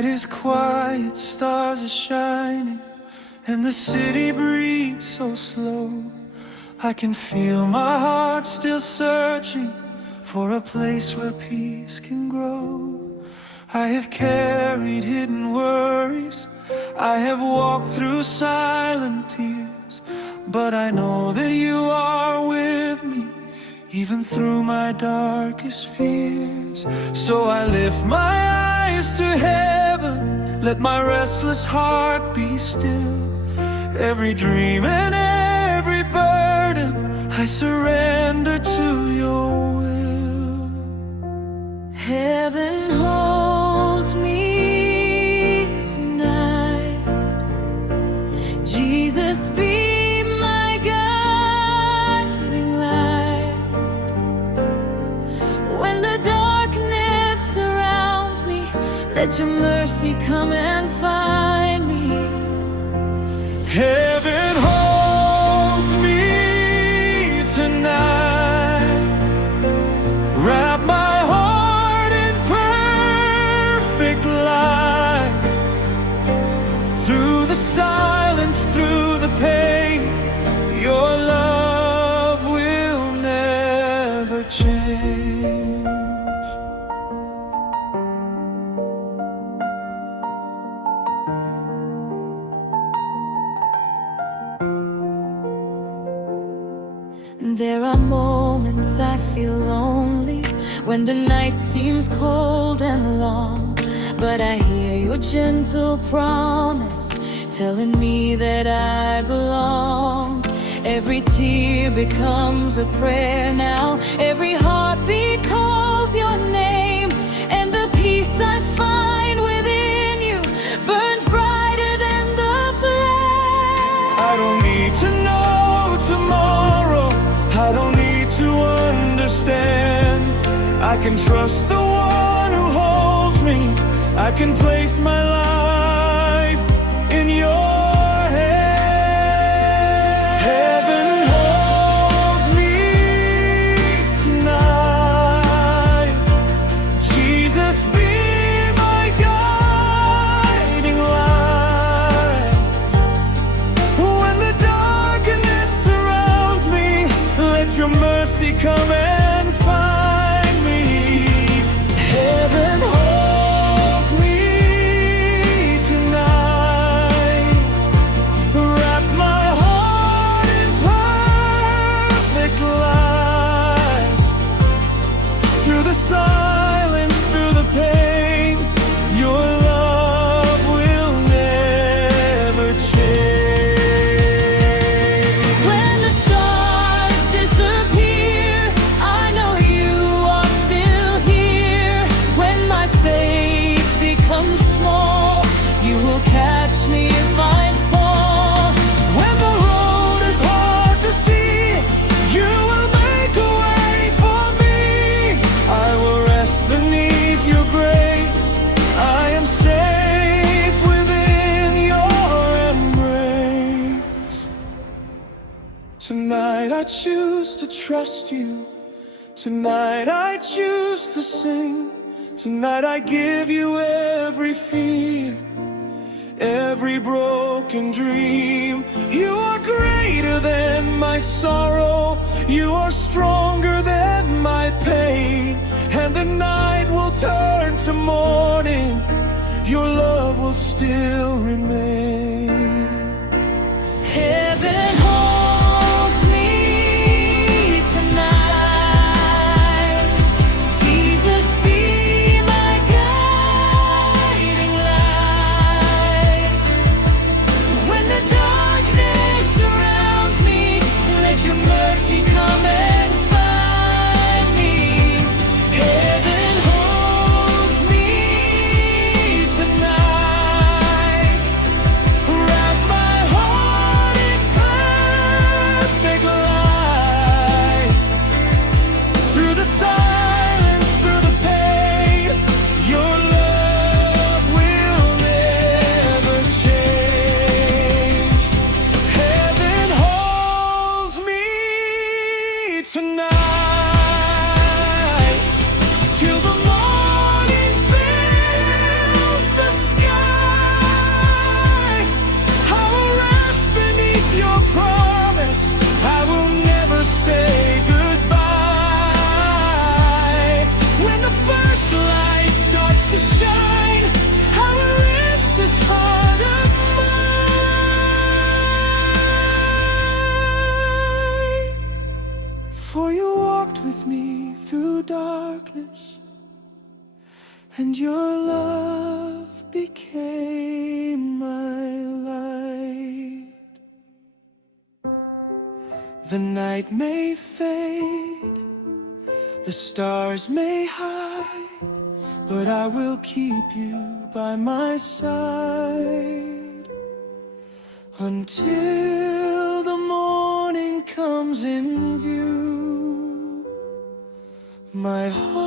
night is quiet, stars are shining, and the city breathes so slow. I can feel my heart still searching for a place where peace can grow. I have carried hidden worries, I have walked through silent tears, but I know that you are with me, even through my darkest fears. So I lift my eyes to heaven, let my restless heart be still. Every dream and every burden I surrender to your will. Heaven holds me tonight. Jesus, be my guiding light. When the darkness surrounds me, let your mercy come and find me. Heaven holds me tonight. Wrap my heart in perfect light. Through the silence, through the pain, your love will never change. There are moments I feel lonely, when the night seems cold and long, but I hear your gentle promise telling me that I belong. Every tear becomes a prayer now, every heartbeat calls your name, and the peace I find within you burns brighter than the flame. I don't need to know tomorrow, I don't need to understand. I can trust the one who holds me, I can place my life in your hands. Heaven holds me tonight. Jesus, be my guiding light. When the darkness surrounds me, let your mercy come and find me. Heaven holds me tonight. Wrap my heart in perfect light. Through the silence, through the pain, your love will never change. When the stars disappear, I know you are still here. When my faith becomes small, you will catch me if I fall. When the road is hard to see, you will make a way for me. I will rest beneath your grace, I am safe within your embrace. Tonight I choose to trust you. Tonight I choose to sing. Tonight I give you every fear, every broken dream. You are greater than my sorrow, you are stronger than my pain, and the night will turn to morning, your love will still remain. Heaven holds me tonight. Jesus, be my guiding light. When the darkness surrounds me, let your mercy come and find me. Heaven holds me tonight. and your love became my light. The night may fade, the stars may hide, but I will keep you by my side until the morning comes in view. My heart